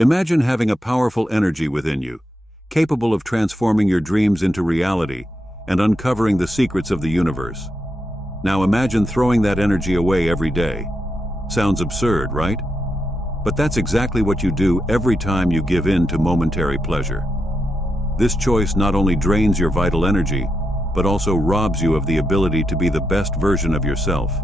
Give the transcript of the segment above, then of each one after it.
Imagine having a powerful energy within you, capable of transforming your dreams into reality and uncovering the secrets of the universe. Now imagine throwing that energy away every day. Sounds absurd, right? But that's exactly what you do every time you give in to momentary pleasure. This choice not only drains your vital energy, but also robs you of the ability to be the best version of yourself.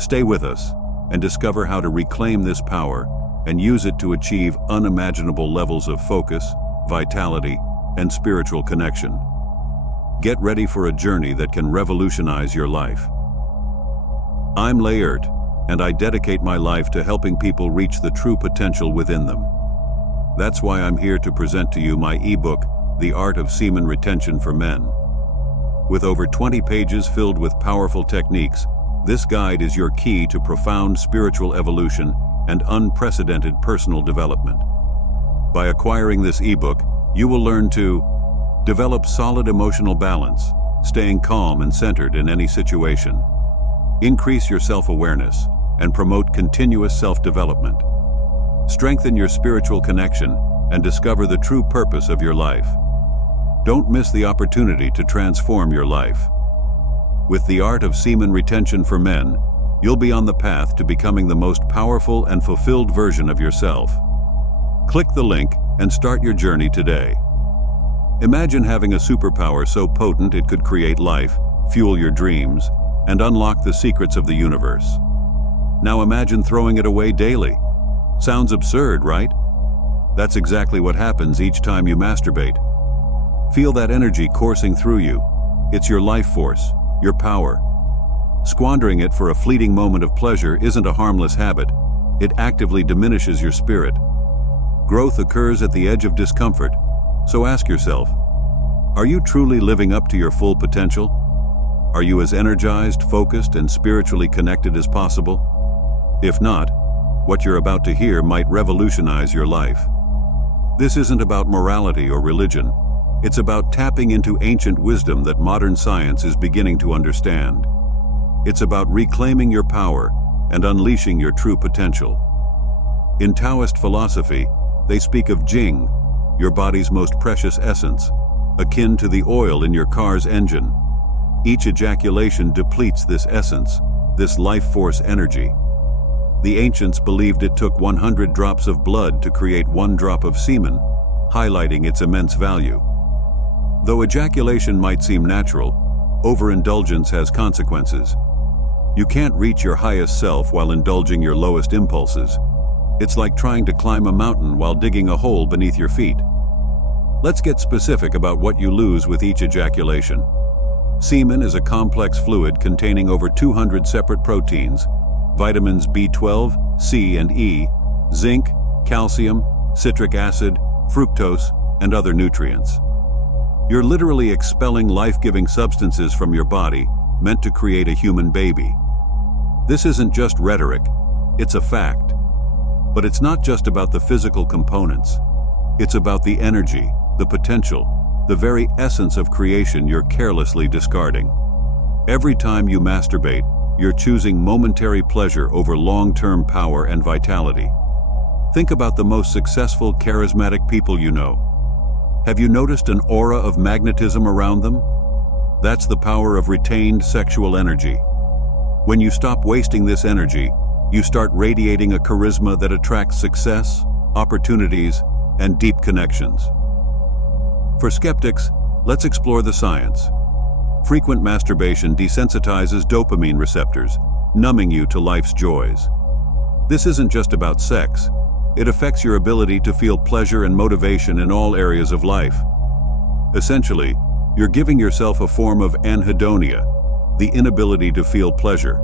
Stay with us and discover how to reclaim this power and use it to achieve unimaginable levels of focus, vitality, and spiritual connection. Get ready for a journey that can revolutionize your life. I'm Layert, and I dedicate my life to helping people reach the true potential within them. That's why I'm here to present to you my ebook, The Art of Semen Retention for Men. With over 20 pages filled with powerful techniques, this guide is your key to profound spiritual evolution and unprecedented personal development. By acquiring this ebook, you will learn to develop solid emotional balance, staying calm and centered in any situation, increase your self-awareness, and promote continuous self-development, strengthen your spiritual connection, and discover the true purpose of your life. Don't miss the opportunity to transform your life. With the art of semen retention for men, you'll be on the path to becoming the most powerful and fulfilled version of yourself. Click the link and start your journey today. Imagine having a superpower so potent it could create life, fuel your dreams, and unlock the secrets of the universe. Now imagine throwing it away daily. Sounds absurd, right? That's exactly what happens each time you masturbate. Feel that energy coursing through you. It's your life force, your power. Squandering it for a fleeting moment of pleasure isn't a harmless habit. It actively diminishes your spirit. Growth occurs at the edge of discomfort, so ask yourself, are you truly living up to your full potential? Are you as energized, focused, and spiritually connected as possible? If not, what you're about to hear might revolutionize your life. This isn't about morality or religion. It's about tapping into ancient wisdom that modern science is beginning to understand. It's about reclaiming your power and unleashing your true potential. In Taoist philosophy, they speak of Jing, your body's most precious essence, akin to the oil in your car's engine. Each ejaculation depletes this essence, this life force energy. The ancients believed it took 100 drops of blood to create 1 drop of semen, highlighting its immense value. Though ejaculation might seem natural, overindulgence has consequences. You can't reach your highest self while indulging your lowest impulses. It's like trying to climb a mountain while digging a hole beneath your feet. Let's get specific about what you lose with each ejaculation. Semen is a complex fluid containing over 200 separate proteins, vitamins B12, C and E, zinc, calcium, citric acid, fructose, and other nutrients. You're literally expelling life-giving substances from your body, meant to create a human baby. This isn't just rhetoric, it's a fact. But it's not just about the physical components. It's about the energy, the potential, the very essence of creation you're carelessly discarding. Every time you masturbate, you're choosing momentary pleasure over long-term power and vitality. Think about the most successful, charismatic people you know. Have you noticed an aura of magnetism around them? That's the power of retained sexual energy. When you stop wasting this energy, you start radiating a charisma that attracts success, opportunities, and deep connections. For skeptics, let's explore the science. Frequent masturbation desensitizes dopamine receptors, numbing you to life's joys. This isn't just about sex. It affects your ability to feel pleasure and motivation in all areas of life. Essentially, you're giving yourself a form of anhedonia, the inability to feel pleasure.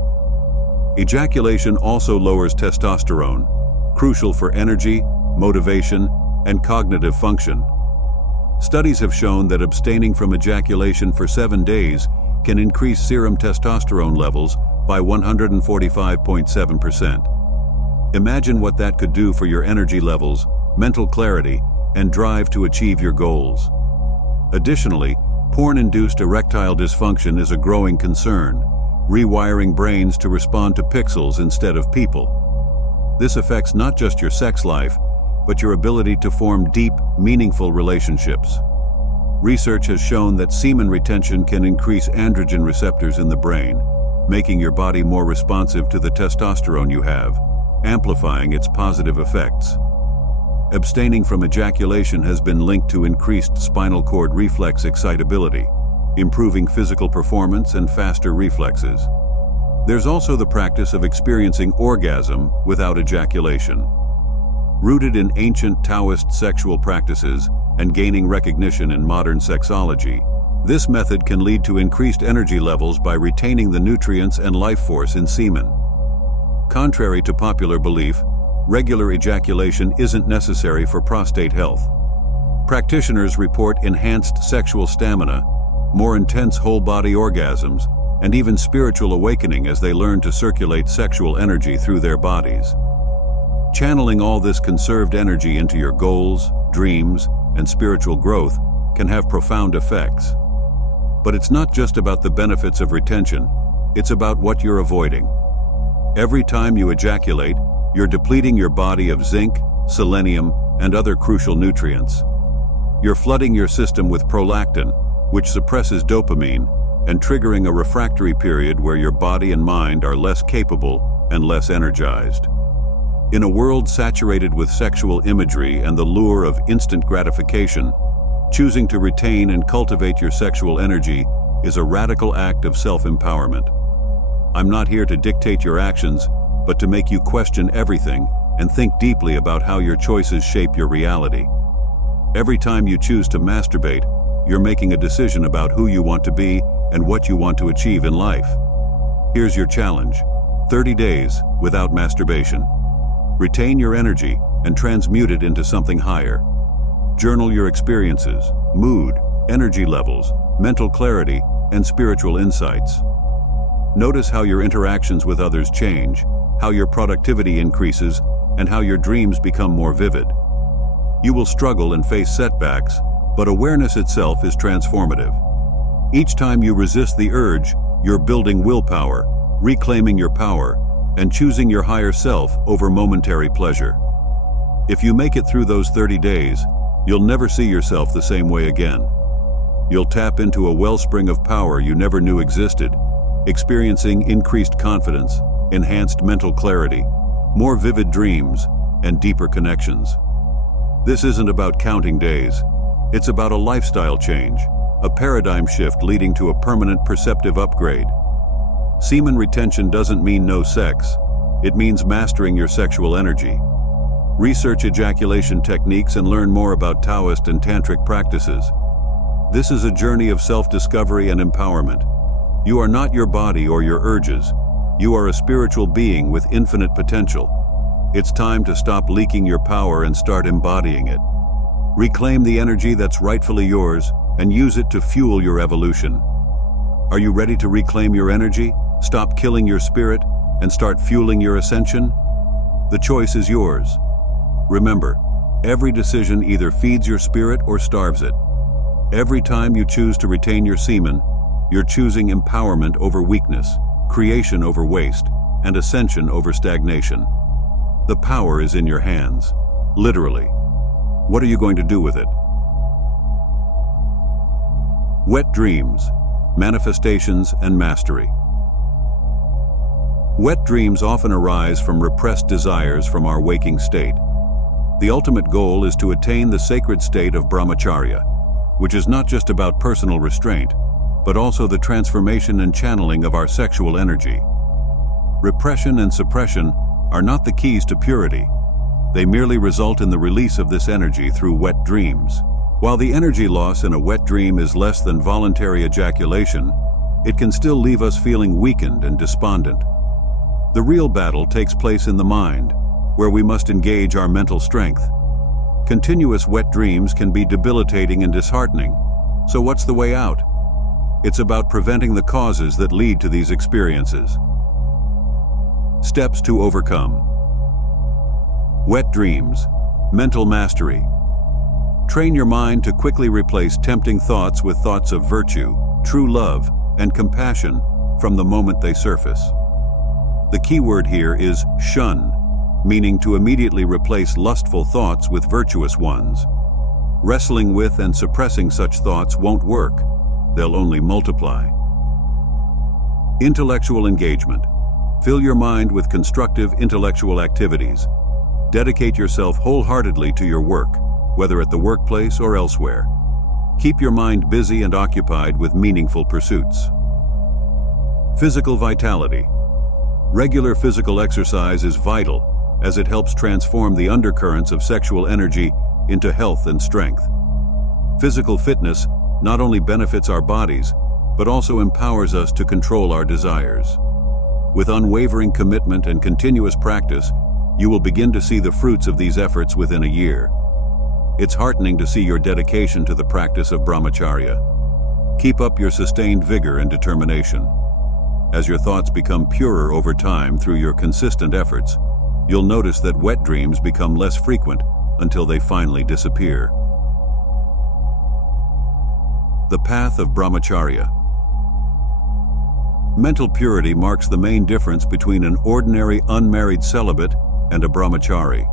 Ejaculation also lowers testosterone, crucial for energy, motivation, and cognitive function. Studies have shown that abstaining from ejaculation for 7 days can increase serum testosterone levels by 145.7%. Imagine what that could do for your energy levels, mental clarity, and drive to achieve your goals. Additionally, porn-induced erectile dysfunction is a growing concern, rewiring brains to respond to pixels instead of people. This affects not just your sex life, but your ability to form deep, meaningful relationships. Research has shown that semen retention can increase androgen receptors in the brain, making your body more responsive to the testosterone you have, amplifying its positive effects. Abstaining from ejaculation has been linked to increased spinal cord reflex excitability, improving physical performance and faster reflexes. There's also the practice of experiencing orgasm without ejaculation. Rooted in ancient Taoist sexual practices and gaining recognition in modern sexology, this method can lead to increased energy levels by retaining the nutrients and life force in semen. Contrary to popular belief, regular ejaculation isn't necessary for prostate health. Practitioners report enhanced sexual stamina, more intense whole-body orgasms, and even spiritual awakening as they learn to circulate sexual energy through their bodies. Channeling all this conserved energy into your goals, dreams, and spiritual growth can have profound effects. But it's not just about the benefits of retention, it's about what you're avoiding. Every time you ejaculate, you're depleting your body of zinc, selenium, and other crucial nutrients. You're flooding your system with prolactin, which suppresses dopamine, and triggering a refractory period where your body and mind are less capable and less energized. In a world saturated with sexual imagery and the lure of instant gratification, choosing to retain and cultivate your sexual energy is a radical act of self-empowerment. I'm not here to dictate your actions, but to make you question everything and think deeply about how your choices shape your reality. Every time you choose to masturbate, you're making a decision about who you want to be and what you want to achieve in life. Here's your challenge: 30 days without masturbation. Retain your energy and transmute it into something higher. Journal your experiences, mood, energy levels, mental clarity, and spiritual insights. Notice how your interactions with others change, how your productivity increases, and how your dreams become more vivid. You will struggle and face setbacks, but awareness itself is transformative. Each time you resist the urge, you're building willpower, reclaiming your power, and choosing your higher self over momentary pleasure. If you make it through those 30 days, you'll never see yourself the same way again. You'll tap into a wellspring of power you never knew existed, experiencing increased confidence, enhanced mental clarity, more vivid dreams, and deeper connections. This isn't about counting days. It's about a lifestyle change, a paradigm shift leading to a permanent perceptive upgrade. Semen retention doesn't mean no sex. It means mastering your sexual energy. Research ejaculation techniques and learn more about Taoist and Tantric practices. This is a journey of self-discovery and empowerment. You are not your body or your urges. You are a spiritual being with infinite potential. It's time to stop leaking your power and start embodying it. Reclaim the energy that's rightfully yours and use it to fuel your evolution. Are you ready to reclaim your energy, stop killing your spirit, and start fueling your ascension? The choice is yours. Remember, every decision either feeds your spirit or starves it. Every time you choose to retain your semen, you're choosing empowerment over weakness, creation over waste, and ascension over stagnation. The power is in your hands, literally. What are you going to do with it? Wet dreams, manifestations, and mastery. Wet dreams often arise from repressed desires from our waking state. The ultimate goal is to attain the sacred state of brahmacharya, which is not just about personal restraint, but also the transformation and channeling of our sexual energy. Repression and suppression are not the keys to purity. They merely result in the release of this energy through wet dreams. While the energy loss in a wet dream is less than voluntary ejaculation, it can still leave us feeling weakened and despondent. The real battle takes place in the mind, where we must engage our mental strength. Continuous wet dreams can be debilitating and disheartening. So what's the way out? It's about preventing the causes that lead to these experiences. Steps to overcome. Wet dreams, mental mastery. Train your mind to quickly replace tempting thoughts with thoughts of virtue, true love, and compassion from the moment they surface. The key word here is shun. meaning to immediately replace lustful thoughts with virtuous ones. Wrestling with and suppressing such thoughts won't work. They'll only multiply. Intellectual engagement. Fill your mind with constructive intellectual activities. Dedicate yourself wholeheartedly to your work, whether at the workplace or elsewhere. Keep your mind busy and occupied with meaningful pursuits. Physical vitality. Regular physical exercise is vital, as it helps transform the undercurrents of sexual energy into health and strength. Physical fitness not only benefits our bodies, but also empowers us to control our desires. With unwavering commitment and continuous practice, you will begin to see the fruits of these efforts within a year. It's heartening to see your dedication to the practice of brahmacharya. Keep up your sustained vigor and determination. As your thoughts become purer over time through your consistent efforts, you'll notice that wet dreams become less frequent until they finally disappear. The path of brahmacharya. Mental purity marks the main difference between an ordinary unmarried celibate and a brahmachari.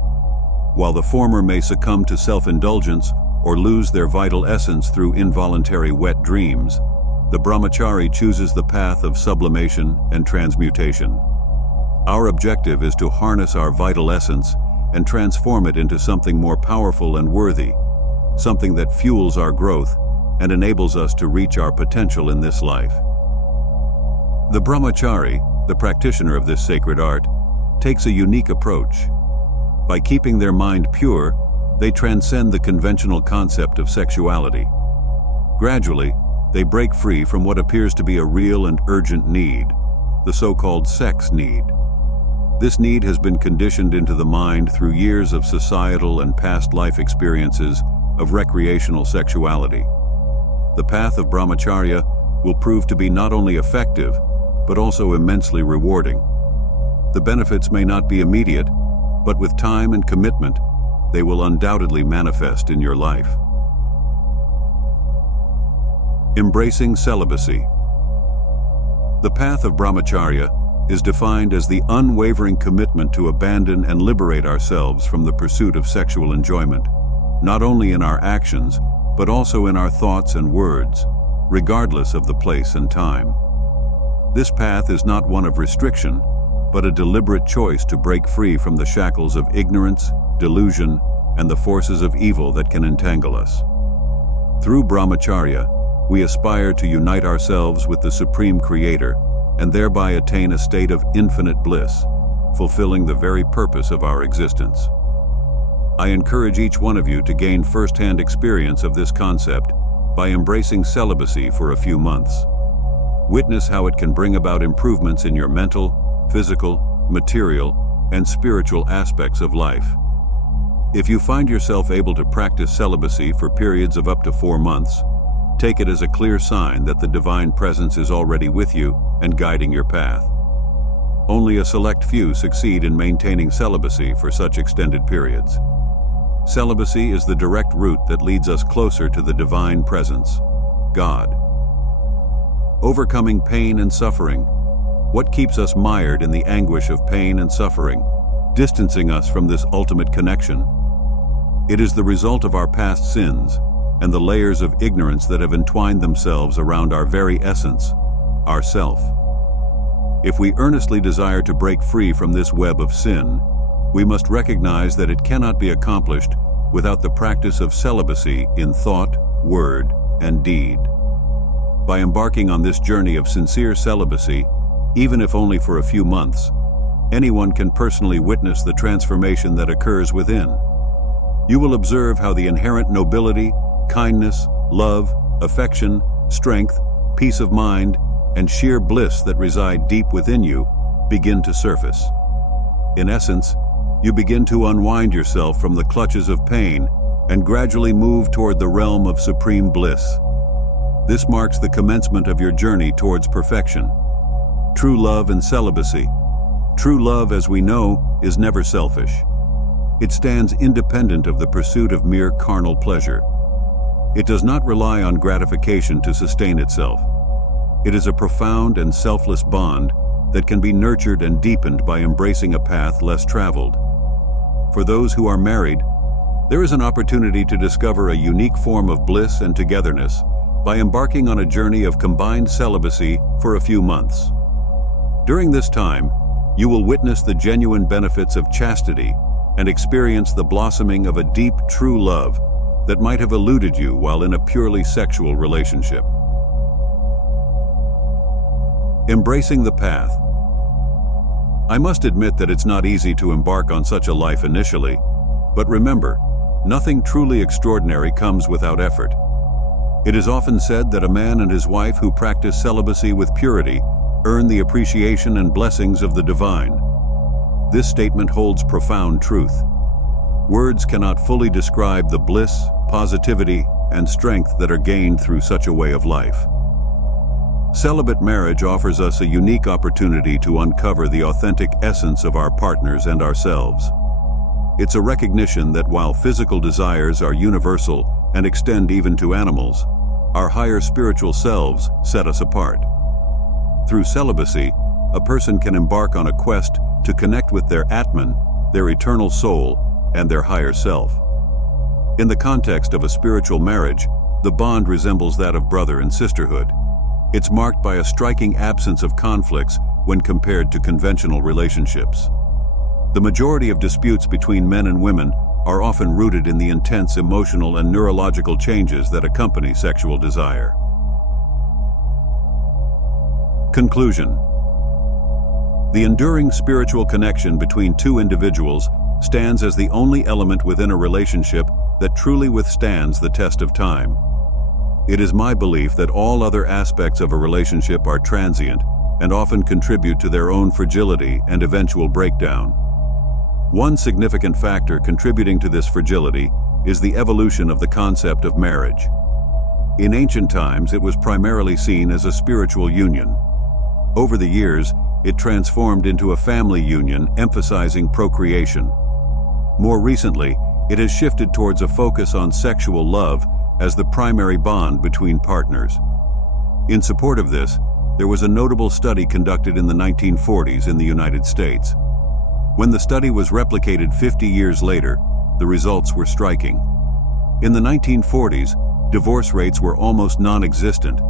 While the former may succumb to self-indulgence or lose their vital essence through involuntary wet dreams, the brahmachari chooses the path of sublimation and transmutation. Our objective is to harness our vital essence and transform it into something more powerful and worthy, something that fuels our growth and enables us to reach our potential in this life. The brahmachari, the practitioner of this sacred art, takes a unique approach. By keeping their mind pure, they transcend the conventional concept of sexuality. Gradually, they break free from what appears to be a real and urgent need, the so-called sex need. This need has been conditioned into the mind through years of societal and past life experiences of recreational sexuality. The path of brahmacharya will prove to be not only effective, but also immensely rewarding. The benefits may not be immediate, but with time and commitment, they will undoubtedly manifest in your life. Embracing celibacy. The path of brahmacharya is defined as the unwavering commitment to abandon and liberate ourselves from the pursuit of sexual enjoyment, not only in our actions, but also in our thoughts and words, regardless of the place and time. This path is not one of restriction, but a deliberate choice to break free from the shackles of ignorance, delusion, and the forces of evil that can entangle us. Through brahmacharya, we aspire to unite ourselves with the Supreme Creator and thereby attain a state of infinite bliss, fulfilling the very purpose of our existence. I encourage each one of you to gain first-hand experience of this concept by embracing celibacy for a few months. Witness how it can bring about improvements in your mental, physical, material, and spiritual aspects of life. If you find yourself able to practice celibacy for periods of up to 4 months, take it as a clear sign that the divine presence is already with you and guiding your path. Only a select few succeed in maintaining celibacy for such extended periods. Celibacy is the direct route that leads us closer to the divine presence, God. Overcoming pain and suffering. What keeps us mired in the anguish of pain and suffering, distancing us from this ultimate connection? It is the result of our past sins and the layers of ignorance that have entwined themselves around our very essence, our self. If we earnestly desire to break free from this web of sin, we must recognize that it cannot be accomplished without the practice of celibacy in thought, word, and deed. By embarking on this journey of sincere celibacy, even if only for a few months, anyone can personally witness the transformation that occurs within. You will observe how the inherent nobility, kindness, love, affection, strength, peace of mind, and sheer bliss that reside deep within you begin to surface. In essence, you begin to unwind yourself from the clutches of pain and gradually move toward the realm of supreme bliss. This marks the commencement of your journey towards perfection. True love and celibacy. True love, as we know, is never selfish. It stands independent of the pursuit of mere carnal pleasure. It does not rely on gratification to sustain itself. It is a profound and selfless bond that can be nurtured and deepened by embracing a path less traveled, For those who are married, there is an opportunity to discover a unique form of bliss and togetherness by embarking on a journey of combined celibacy for a few months. During this time, you will witness the genuine benefits of chastity and experience the blossoming of a deep, true love that might have eluded you while in a purely sexual relationship. Embracing the path. I must admit that it's not easy to embark on such a life initially, but remember, nothing truly extraordinary comes without effort. It is often said that a man and his wife who practice celibacy with purity earn the appreciation and blessings of the divine. This statement holds profound truth. Words cannot fully describe the bliss, positivity, and strength that are gained through such a way of life. Celibate marriage offers us a unique opportunity to uncover the authentic essence of our partners and ourselves. It's a recognition that while physical desires are universal and extend even to animals, our higher spiritual selves set us apart. Through celibacy, a person can embark on a quest to connect with their Atman, their eternal soul, and their higher self. In the context of a spiritual marriage, the bond resembles that of brother and sisterhood. It's marked by a striking absence of conflicts when compared to conventional relationships. The majority of disputes between men and women are often rooted in the intense emotional and neurological changes that accompany sexual desire. Conclusion. The enduring spiritual connection between two individuals stands as the only element within a relationship that truly withstands the test of time. It is my belief that all other aspects of a relationship are transient and often contribute to their own fragility and eventual breakdown. One significant factor contributing to this fragility is the evolution of the concept of marriage. In ancient times, it was primarily seen as a spiritual union. Over the years, it transformed into a family union emphasizing procreation. More recently, it has shifted towards a focus on sexual love as the primary bond between partners. In support of this, there was a notable study conducted in the 1940s in the United States. When the study was replicated 50 years later, the results were striking. In the 1940s, divorce rates were almost non-existent,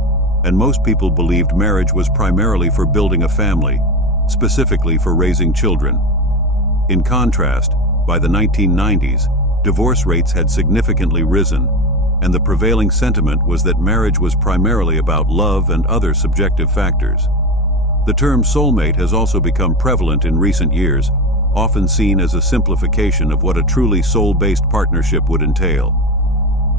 and most people believed marriage was primarily for building a family, specifically for raising children. In contrast, by the 1990s, divorce rates had significantly risen, and the prevailing sentiment was that marriage was primarily about love and other subjective factors. The term soulmate has also become prevalent in recent years, often seen as a simplification of what a truly soul-based partnership would entail.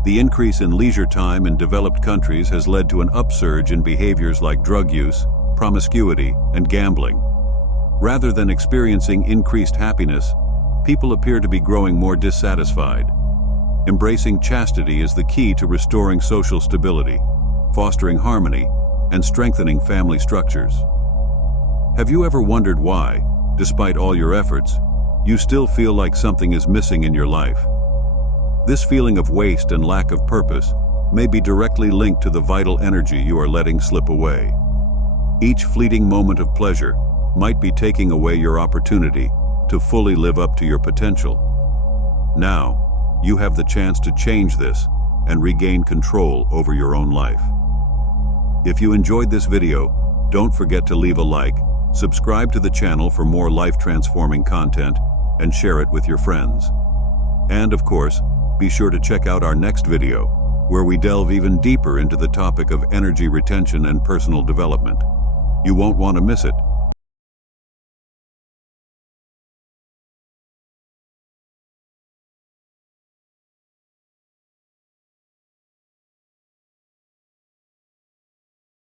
The increase in leisure time in developed countries has led to an upsurge in behaviors like drug use, promiscuity, and gambling. Rather than experiencing increased happiness, people appear to be growing more dissatisfied. Embracing chastity is the key to restoring social stability, fostering harmony, and strengthening family structures. Have you ever wondered why, despite all your efforts, you still feel like something is missing in your life? This feeling of waste and lack of purpose may be directly linked to the vital energy you are letting slip away. Each fleeting moment of pleasure might be taking away your opportunity to fully live up to your potential. Now, you have the chance to change this and regain control over your own life. If you enjoyed this video, don't forget to leave a like, subscribe to the channel for more life-transforming content, and share it with your friends. And of course, be sure to check out our next video, where we delve even deeper into the topic of energy retention and personal development. You won't want to miss it.